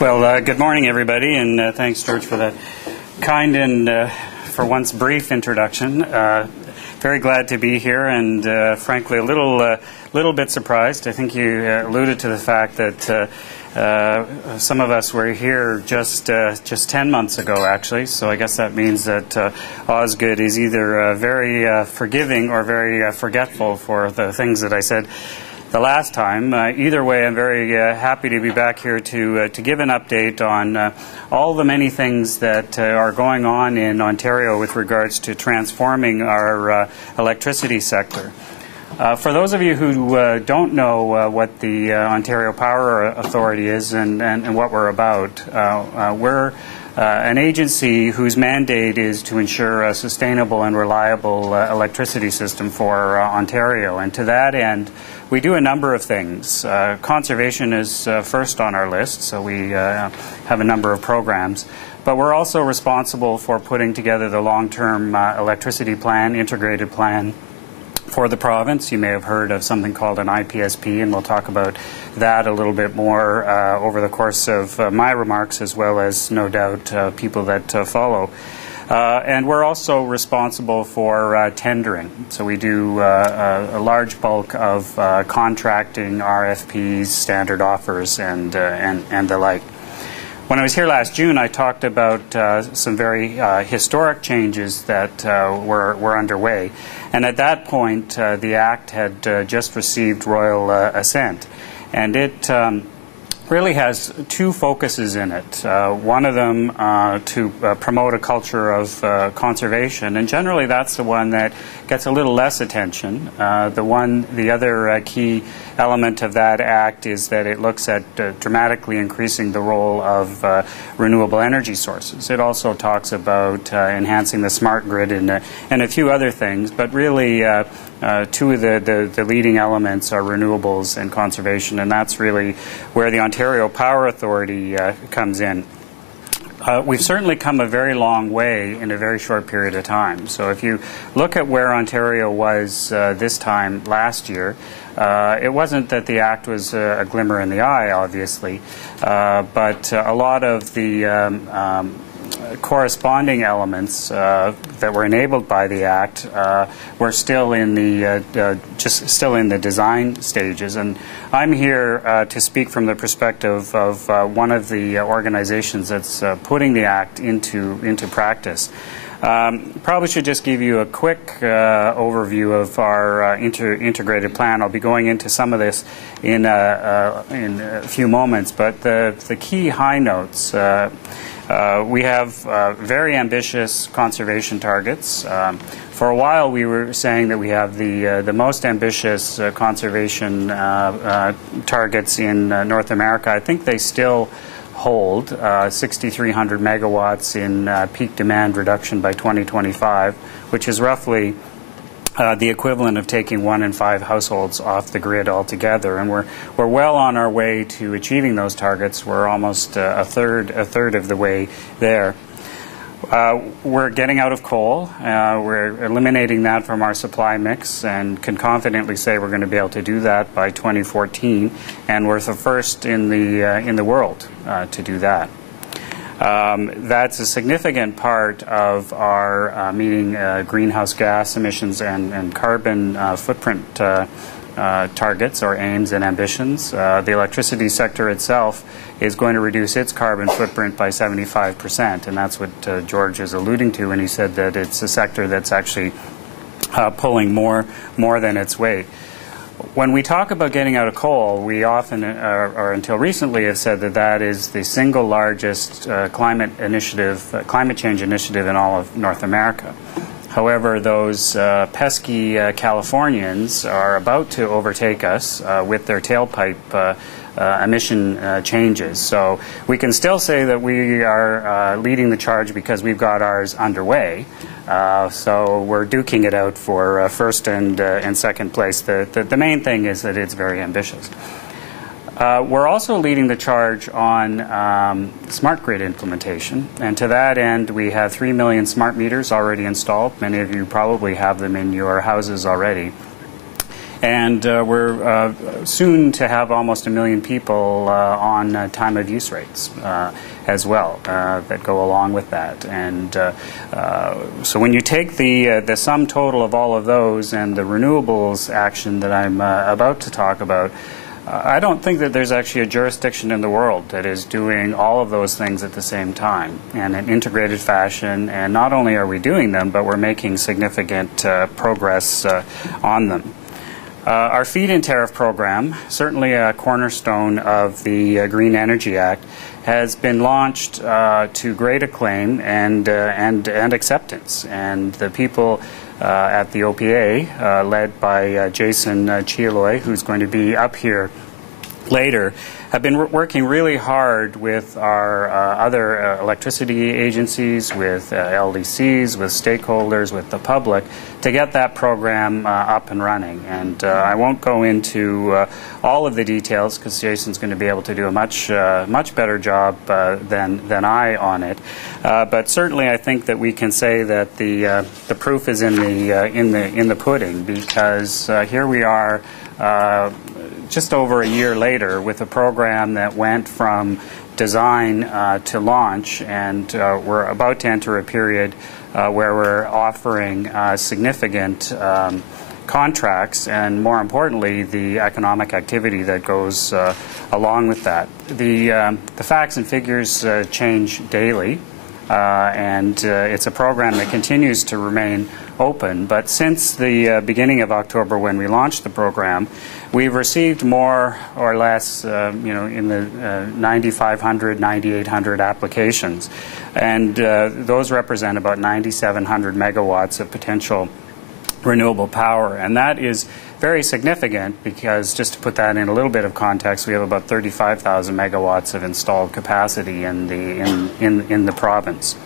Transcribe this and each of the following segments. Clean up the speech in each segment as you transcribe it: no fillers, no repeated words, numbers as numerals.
Well, good morning, everybody, and thanks, George, for that kind and, for once, brief introduction. Very glad to be here, and frankly, a little bit surprised. I think you alluded to the fact that some of us were here just 10 months ago, actually. So I guess that means that Osgoode is either very forgiving or very forgetful for the things that I said the last time. Either way, I'm very happy to be back here to give an update on all the many things that are going on in Ontario with regards to transforming our electricity sector. For those of you who don't know what the Ontario Power Authority is and what we're about, we're an agency whose mandate is to ensure a sustainable and reliable electricity system for Ontario. And to that end, we do a number of things. Conservation is first on our list, so we have a number of programs. But we're also responsible for putting together the long-term electricity plan, integrated plan, for the province. You may have heard of something called an IPSP, and we'll talk about that a little bit more over the course of my remarks, as well as, no doubt, people that follow. And we're also responsible for tendering. So we do a large bulk of contracting, RFPs, standard offers, and the like. When I was here last June, I talked about some very historic changes that were underway. And at that point, the Act had just received royal assent. And it really has two focuses in it. One of them to promote a culture of conservation, and generally that's the one that gets a little less attention. The other key element of that act is that it looks at dramatically increasing the role of renewable energy sources. It also talks about enhancing the smart grid and a few other things, but really two of the leading elements are renewables and conservation, and that's really where the Ontario Power Authority comes in. We've certainly come a very long way in a very short period of time. So if you look at where Ontario was this time last year, it wasn't that the Act was a glimmer in the eye, obviously, but a lot of the corresponding elements that were enabled by the Act were still in the still in the design stages. And I'm here to speak from the perspective of one of the organizations that's putting the Act into practice. Probably should just give you a quick overview of our integrated plan. I'll be going into some of this in a few moments, but the key high notes. We have very ambitious conservation targets. For a while, we were saying that we have the most ambitious conservation targets in North America. I think they still hold 6,300 megawatts in peak demand reduction by 2025, which is roughly the equivalent of taking 1 in 5 households off the grid altogether, and we're well on our way to achieving those targets. We're almost a third of the way there. We're getting out of coal. We're eliminating that from our supply mix, and can confidently say we're going to be able to do that by 2014. And we're the first in the world to do that. That's a significant part of our meeting greenhouse gas emissions and carbon footprint targets or aims and ambitions. The electricity sector itself is going to reduce its carbon footprint by 75%, and that's what George is alluding to when he said that it's a sector that's actually pulling more than its weight. When we talk about getting out of coal, we often, or until recently, have said that that is the single largest climate change initiative in all of North America. However, those pesky Californians are about to overtake us with their tailpipe emission changes. So we can still say that we are leading the charge because we've got ours underway. So we're duking it out for first and second place. The main thing is that it's very ambitious. We're also leading the charge on smart grid implementation, and to that end we have 3 million smart meters already installed. Many of you probably have them in your houses already. And we're soon to have almost 1 million people on time of use rates as well that go along with that. And so when you take the sum total of all of those and the renewables action that I'm about to talk about, I don't think that there's actually a jurisdiction in the world that is doing all of those things at the same time in an integrated fashion. And not only are we doing them, but we're making significant progress on them. Our feed-in tariff program, certainly a cornerstone of the Green Energy Act, has been launched to great acclaim and acceptance. And the people at the OPA, led by Jason Chialoy, who's going to be up here later, have been working really hard with our other electricity agencies, with LDCs, with stakeholders, with the public, to get that program up and running. And I won't go into all of the details because Jason's going to be able to do a much better job than I on it. But certainly, I think that we can say that the proof is in the pudding, because here we are. Just over a year later, with a program that went from design to launch, and we're about to enter a period where we're offering significant contracts, and more importantly, the economic activity that goes along with that. The facts and figures change daily, and it's a program that continues to remain open. But since the beginning of October, when we launched the program, we've received more or less, in the 9,500, 9,800 applications, and those represent about 9,700 megawatts of potential renewable power. And that is very significant because, just to put that in a little bit of context, we have about 35,000 megawatts of installed capacity in the province.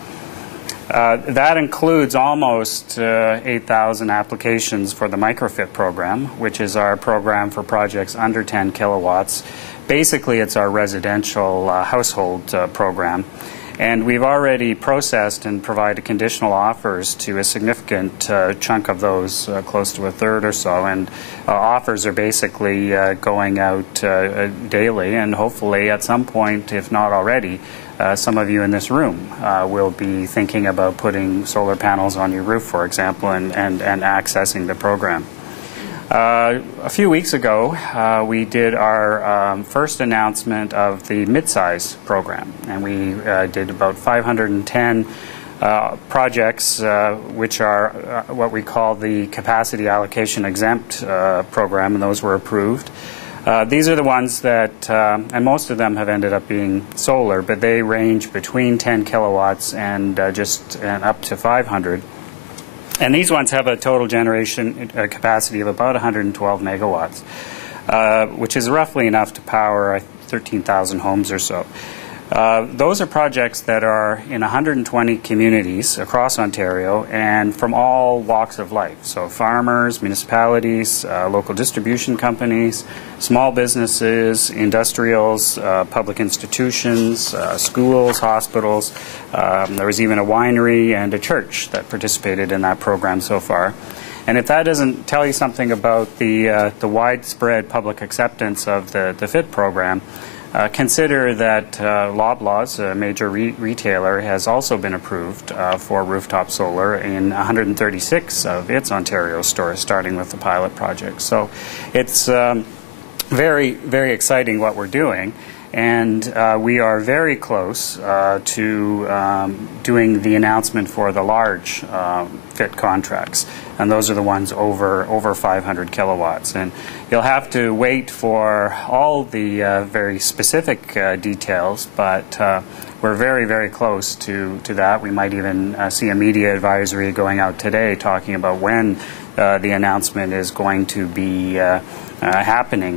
That includes almost 8,000 applications for the microfit program, which is our program for projects under 10 kilowatts. Basically, it's our residential household program. And we've already processed and provided conditional offers to a significant chunk of those, close to a third or so. And offers are basically going out daily, and hopefully at some point, if not already, some of you in this room will be thinking about putting solar panels on your roof, for example, and accessing the program. A few weeks ago, we did our first announcement of the mid-size program, and we did about 510 projects, which are what we call the capacity allocation exempt program, and those were approved. These are the ones that, and most of them have ended up being solar, but they range between 10 kilowatts and up to 500. And these ones have a total generation capacity of about 112 megawatts, which is roughly enough to power 13,000 homes or so. Those are projects that are in 120 communities across Ontario and from all walks of life. So farmers, municipalities, local distribution companies, small businesses, industrials, public institutions, schools, hospitals. There was even a winery and a church that participated in that program so far. And if that doesn't tell you something about the widespread public acceptance of the FIT program, consider that Loblaws, a major retailer, has also been approved for rooftop solar in 136 of its Ontario stores, starting with the pilot project. So it's very, very exciting what we're doing. And we are very close to doing the announcement for the large FIT contracts, and those are the ones over 500 kilowatts. And you'll have to wait for all the very specific details, but we're very, very close to that. We might even see a media advisory going out today talking about when the announcement is going to be happening.